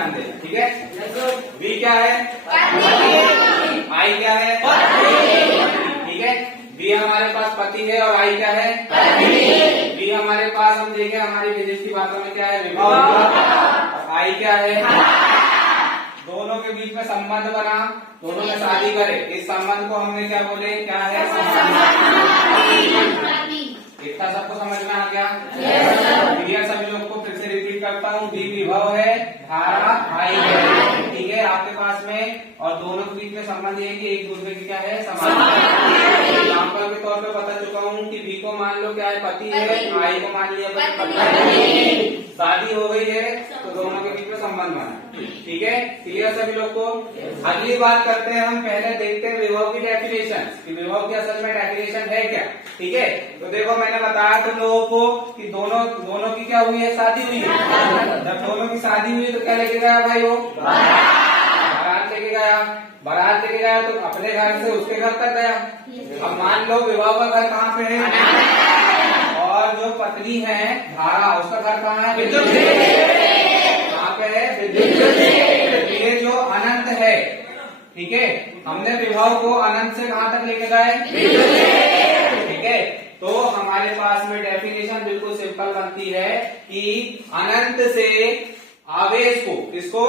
ध्यान देना, ठीक है। वी क्या है? आई क्या है? ठीक है, वी हमारे पास पति है और आई क्या है? वी हमारे पास, हम देखें हमारी फिजिक्स की बातों में क्या है? विभव। और आई क्या है? दोनों के बीच में संबंध बना, दोनों में शादी करे, इस संबंध को हमने क्या बोले? क्या है? इतना सबको समझ में आ गया? क्लियर सभी लोग को? फिर से रिपीट करता हूँ, वी विभव है, धारा आई है, ठीक है आपके पास में, और दोनों के बीच में संबंध ये कि एक दूसरे की क्या है? समान। एग्जाम्पल के तौर पे बता चुका हूँ कि वी को मान लो क्या है? पति है, आई को मान लिया पति, शादी हो गई है, तो दोनों के बीच में संबंध बना, ठीक है। क्लियर सभी लोग को? अगली बात करते हैं हम, पहले देखते हैं विभव की डेफिनेशन, कि विभव की असल में डेफिनेशन है क्या, ठीक है। तो देखो मैंने बताया तुम लोगों को कि दोनों की क्या हुई है? शादी हुई है। जब दोनों की शादी हुई तो क्या लेके गया भाई? वो बारात लेके गया। बारात लेके गया तो अपने घर से उसके घर तक गया। अब मान लो विभव का घर कहाँ पे है, और जो पत्नी है धारा, उसका घर कहाँ है? कहाँ पे है? विद्युत। ये जो अनंत है, ठीक है, हमने विभव को अनंत से कहाँ तक लेके गए? ठीक है, तो हमारे पास में डेफिनेशन बिल्कुल सिंपल बनती है कि अनंत से आवेश को, किसको?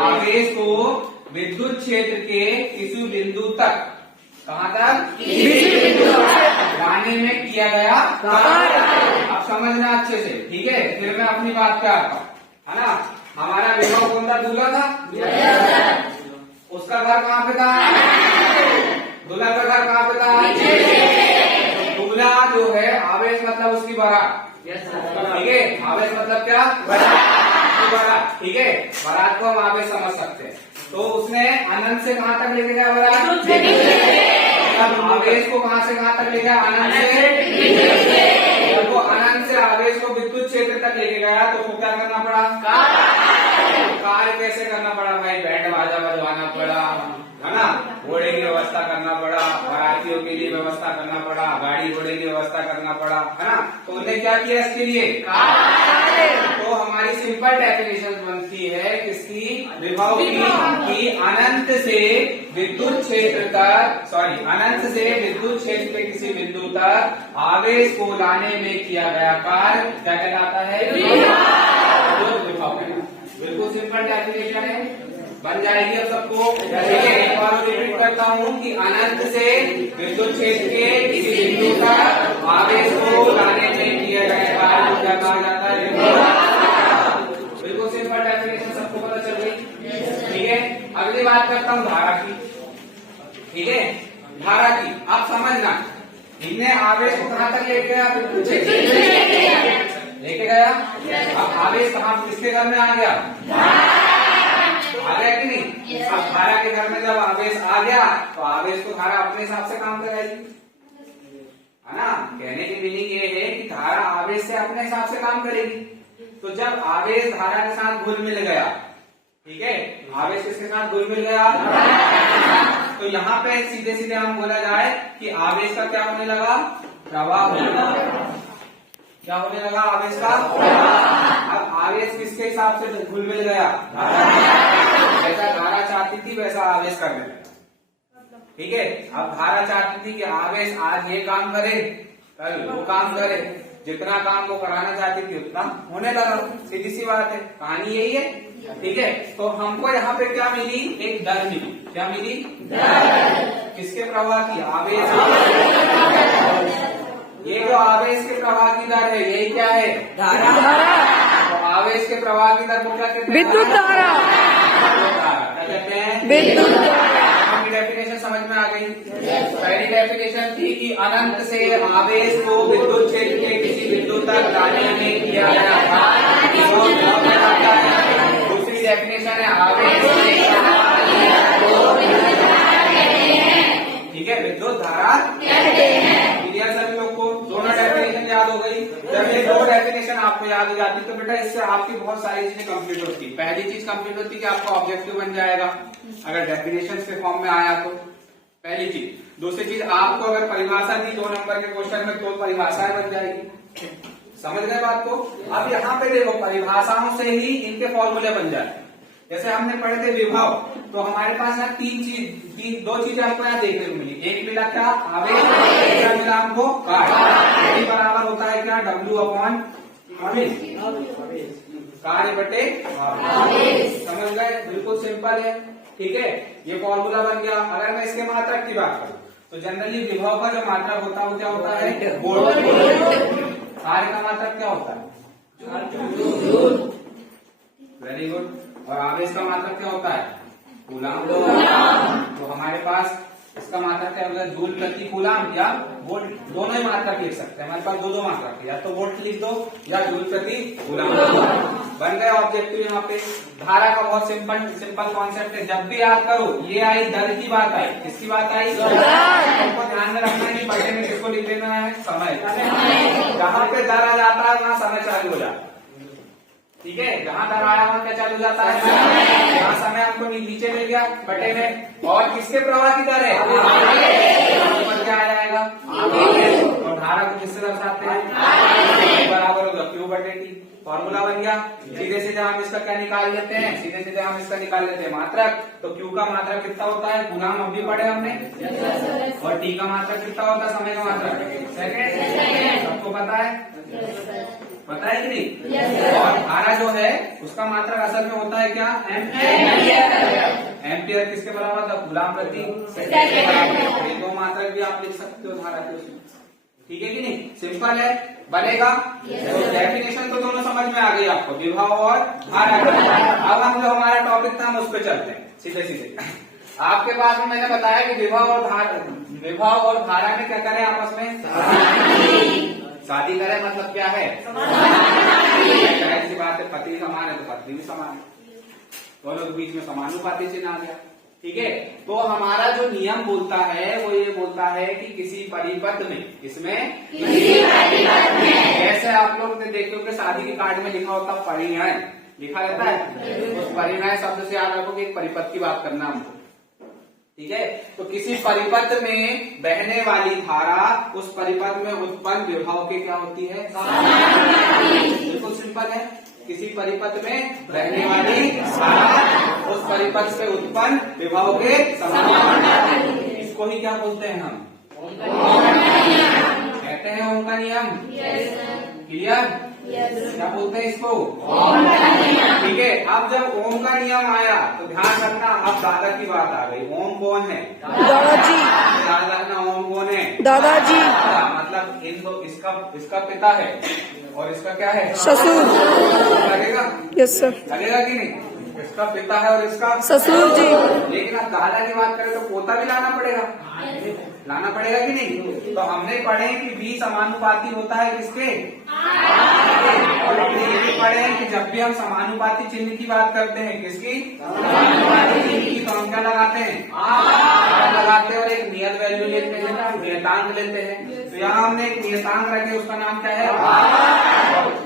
आवेश को विद्युत क्षेत्र के किसी बिंदु तक, कहाँ तक? लाने में किया गया कार्य। अब समझना अच्छे से, ठीक है। फिर मैं अपनी बात पे आता हूँ, है ना। हमारा विभव कौन था? दूल्हा था। उसका घर कहाँ पे था? दूल्हा का घर कहाँ पे था? दूल्हा जो है, आवेश मतलब उसकी बारात, ठीक है। आवेश मतलब क्या? बारात, ठीक है। बारात को हम आवेश समझ सकते हैं। तो उसने अनंत से कहाँ तक लेके गया बारात? आवेश को कहाँ से कहाँ तक ले गया? अनंत से। जब वो अनंत से आवेश को विद्युत क्षेत्र तक लेके गया तो उसको क्या करना पड़ा? कार्य कैसे करना पड़ा भाई? बैंड बाजा बजवाना पड़ा, है ना, घोड़े की व्यवस्था करना पड़ा, बारातियों के लिए व्यवस्था करना पड़ा, गाड़ी घोड़े की व्यवस्था करना पड़ा, है ना। तो उन्होंने क्या किया इसके लिए? तो हमारी सिंपल डेफिनेशन बनती है किसकी? विभव की अनंत से विद्युत क्षेत्र तक, सॉरी, अनंत से विद्युत क्षेत्र के किसी बिंदु तक आवेश को लाने में किया गया कार्य क्या कहलाता है? विभव। बिल्कुल सिंपल डेफिनेशन है, बन जाएगी अब सबको। एक बार रिपीट करता हूँ कि अनंत से विद्युत क्षेत्र के किसी बिंदु तक आवेश को लाने में किया गया कार्य क्या कहा जाता है? बिल्कुल सिंपल डेफिनेशन सबको पता चल गई, ठीक है। अगली बात करता हूँ धारा की, ठीक है। धारा की आप समझना, इनने आवेश को कहाँ तक लेके गया? विद्युत क्षेत्र लेके गया। अब आवेश कहाँ, किसके घर में आ गया? आ गया कि नहीं? अब धारा के घर में जब आवेश आ गया तो आवेश को धारा अपने हिसाब से काम करेगी, है ना। कहने की मीनिंग ये है कि धारा आवेश से अपने हिसाब से काम करेगी। तो जब आवेश धारा के साथ घुल मिल गया, ठीक है, आवेश किसके साथ घुल मिल गया? तो यहाँ पे सीधे सीधे हम बोला जाए कि आवेश का क्या होने लगा? प्रवाह होने लगा। क्या होने लगा? आवेश का। अब आवेश किसके हिसाब से घुल मिल गया? जैसा धारा चाहती थी वैसा आवेश करने लगा, ठीक है। अब धारा चाहती थी कि आवेश आज ये काम करे, कल वो काम करे, जितना काम वो कराना चाहती थी उतना होने लगा। सीधी सी बात है, कहानी यही है, ठीक है। तो हमको यहाँ पे क्या मिली? एक दर मिली। क्या मिली? किसके प्रवाह की? आवेश। ये जो आवेश के प्रवाह की दर है यही क्या है? धारा। तो आवेश के प्रवाह की दर को क्या कहते हैं? विद्युत धारा। क्या कहते हैं? विद्युत धारा। आपकी डेफिनेशन समझ में आ गई? पहली डेफिनेशन थी कि अनंत से आवेश को विद्युत क्षेत्र के किसी बिंदु तक लाने में किया गया कार्य। दूसरी डेफिनेशन है आवेश, ठीक है, विद्युत धारा कहते हैं। क्लियर सभी लोग को? दोनों डेफिनेशन याद हो गई। जब ये दो डेफिनेशन आपको याद हो जाती तो बेटा इससे आपकी बहुत सारी चीजें कंप्लीट होती। पहली चीज कंप्लीट होती कि आपका ऑब्जेक्टिव बन जाएगा अगर डेफिनेशन के फॉर्म में आया तो, पहली चीज। दूसरी चीज, आपको अगर परिभाषा दी 2 नंबर के क्वेश्चन में तो परिभाषाएं बन जाएगी। समझ गए बात को। अब यहाँ पे देखो परिभाषाओं से ही इनके फॉर्मूले बन जाते हैं। जैसे हमने पढ़े थे विभव, तो हमारे पास यहाँ दो चीजें हमको यहाँ देखने को मिली। एक मिला क्या आवेश, दूसरा मिला हमको कार्य। बराबर होता है क्या W अपॉन कार्य बटे आवेश। समझ गए, बिल्कुल सिंपल है। ठीक है, ये फॉर्मूला बन गया। अगर मैं इसके मात्रक की बात करूं तो जनरली विभव का जो मात्रक होता है वो क्या होता है वोल्ट। कार्य का मात्रक क्या होता है जूल। Very good. और आवेश का मात्रक क्या होता है कूलाम। तो हमारे पास इसका मात्रक क्या होगा जूल प्रति कूलाम या वोल्ट, दोनों ही मात्रक लिख सकते हैं। हमारे पास दो मात्रक है, या तो वोल्ट लिख दो या जूल प्रति कूलाम। बन गए ऑब्जेक्टिव। यहाँ पे धारा का बहुत सिंपल कॉन्सेप्ट है। जब भी याद करो ये आई दर की बात आई, किसकी बात आई, हमको ध्यान में रखना है कि पढ़ने में किसको लिख देना है समय। जहाँ पे दर आ जाता है वहाँ समय चालू हो जाता है। ठीक है, जहाँ दर आया वहाँ क्या चालू हो जाता है, यहाँ समय हमको नीचे मिल गया बटे में। और किसके प्रवाह की दर है, क्या आ जाएगा और धारा को किससे दर्शाते हैं, बराबर होगा Q बटे T। फॉर्मूला बन गया। सीधे सीधे हम इसका क्या निकाल लेते हैं, सीधे सीधे हम इसका निकाल लेते हैं मात्रक। तो Q का मात्रक कितना होता है कूलाम, अभी पढ़े हमने। और T का मात्रक कितना होता है समय का मात्रक सेकेंड। सबको पता है, पता है कि नहीं। और धारा जो है उसका मात्रक असल में होता है क्या एम्पियर। एम्पियर किसके बराबर था कूलाम प्रति सेकेंड। दो मात्रक भी आप लिख सकते हो धारा के उसमें। ठीक है कि नहीं, सिंपल है, बनेगा। तो डेफिनेशन तो दोनों समझ में आ गई आपको, विभव और धारा। अब हम जो हमारा टॉपिक था हम उस पर चलते हैं सीधे सीधे। आपके पास में मैंने बताया कि विभव और धारा में क्या करें आपस में शादी करें। मतलब क्या है, जाहिर सी बात है, पति समान है तो पत्नी भी समान है, दोनों के बीच में समानुपाती चिन्ह आ गया। ठीक है, तो हमारा जो नियम बोलता है वो ये बोलता है कि किसी परिपथ में, इसमें जैसे आप लोग ने देखे होंगे शादी के कार्ड में लिखा होता परिणय लिखा रहता है। उस परिणय शब्द से याद रखो कि एक परिपथ की बात करना हमको। ठीक है, तो किसी परिपथ में बहने वाली धारा उस परिपथ में उत्पन्न विभव के क्या होती है, बिल्कुल सिंपल है। किसी परिपथ में बहने वाली धारा उस परिपथ से उत्पन्न विभव के समान। इसको ही क्या बोलते हैं हम, कहते हैं ओम का नियम। क्लियर, क्या बोलते हैं इसको, ठीक है। अब जब ओम का नियम आया तो ध्यान रखना, अब दादा की बात आ गई। ओम कौन है, दादाजी। याद रखना ओम कौन है, दादाजी। मतलब इन दो, इसका पिता है और इसका क्या है ससुर। लगेगा, यस सर, लगेगा कि नहीं, इसका पिता है और इसका ससुर जी। लेकिन अब दादा की बात करें तो पोता भी लाना पड़ेगा, लाना पड़ेगा कि नहीं। तो हमने पढ़े कि V समानुपाती होता है किसके, और हमने ये भी पढ़े कि जब भी हम समानुपाती चिन्ह की बात करते हैं, किसकी, समानुपाती चिन्ह की, तो हम क्या लगाते हैं, लगाते हैं और एक नियत वैल्यू लेते हैं, नियतांक लेते हैं। तो यहाँ हमने एक नियतांक रखे, उसका नाम क्या है, और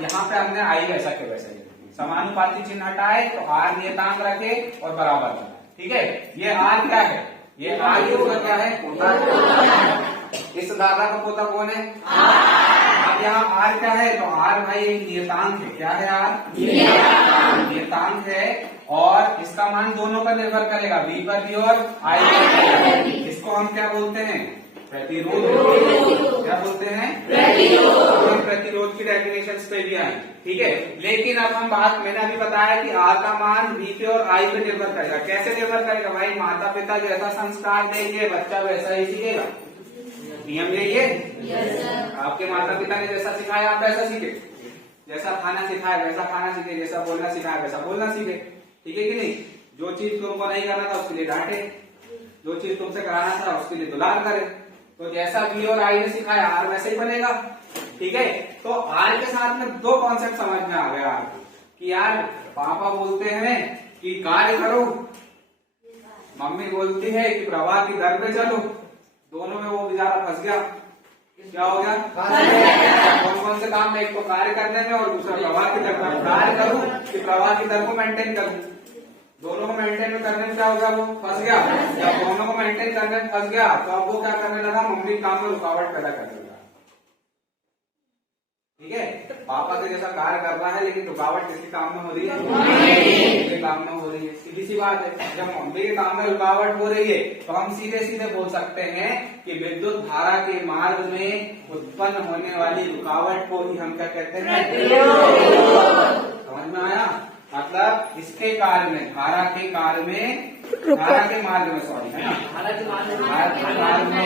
यहाँ पे हमने आई वैसा के वैसा समानुपाती चिन्ह हटाए तो R नियतांक रखे और बराबर बनाए। ठीक है, ये R क्या है, ये R ये पोता क्या है, पोता। इस दादा का पोता कौन है, अब यहाँ R क्या है, तो R भाई एक नियतांक है। क्या है R, नियतांक है, और इसका मान दोनों पर निर्भर करेगा, V पर भी और I पर। इसको हम क्या बोलते हैं, प्रतिरोध। क्या बोलते हैं, प्रतिरोध की डेफिनेशन पे भी आए। ठीक है, लेकिन अब हम बात, मैंने अभी बताया कि R का मान V पे और I पे निर्भर करेगा। कैसे निर्भर करेगा भाई, माता पिता जैसा संस्कार देंगे बच्चा वैसा ही सीखेगा। नियम यही है, आपके माता पिता ने जैसा सिखाया आप वैसा सीखे, जैसा खाना सिखाया वैसा खाना सीखे, जैसा बोलना सिखाया वैसा बोलना सीखे। ठीक है कि नहीं, जो चीज तुमको नहीं करना था उसके लिए डांटे, जो चीज तुमसे कराना था उसके लिए दुलार करे। तो जैसा V और I ने सिखाया R वैसे ही बनेगा। ठीक है, तो R के साथ में दो कॉन्सेप्ट समझ में आ गया आपको कि यार पापा बोलते हैं कि कार्य करो, मम्मी बोलती है कि प्रवाह की दर पे चलो, दोनों में वो बेचारा फंस गया। क्या हो गया, कौन कौन से काम में, एक तो कार्य करने में और दूसरा प्रवाह की दर पर। कार्य करूं कि प्रवाह की दर को मेंटेन करूं, दोनों को मेंटेन करने में क्या हो गया, वो फंस गया। जब दोनों को मेंटेन करने में फंस गया तो अब वो क्या करने लगा, मम्मी काम में रुकावट पैदा करने लगा। ठीक है। पापा के जैसा कार्य कर रहा है, लेकिन रुकावट किसके काम में हो रही है? मम्मी के काम में हो रही है। सीधी सी बात है, जब मम्मी के काम में रुकावट हो रही है तो हम सीधे सीधे बोल सकते हैं कि विद्युत धारा के मार्ग में उत्पन्न होने वाली रुकावट को ही हम क्या कहते हैं? समझ में आया? मतलब इसके कार्य में, धारा के कार्य में, धारा के मार्ग में, सॉरी, है ना, धारा के मार्ग में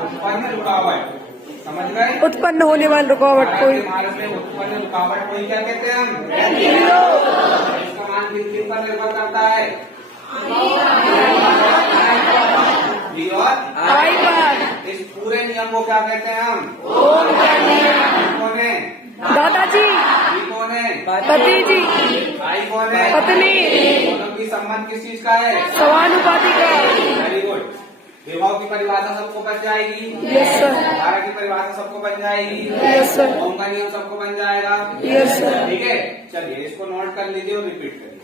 उत्पन्न रुकावट, समझ गए? उत्पन्न होने वाली रुकावट को मार्ग में उत्पन्न रुकावट को क्या कहते हैं हम? इसका मान किन पर निर्भर करता है? V और I पर। इस पूरे नियम को क्या कहते हैं हम? ओम का नियम। कौन है? दादाजी। V कौन है? पति जी। I कौन है? पत्नी। दोनों की संबंध किस चीज का है? समानुपाती का। Very good. विभव की परिभाषा सबको बन जाएगी। Yes sir. धारा की परिभाषा सबको बन जाएगी। Yes sir. ओम का नियम सबको बन जाएगा। Yes sir. ठीक है, चलिए इसको नोट कर लीजिए और रिपीट करिए।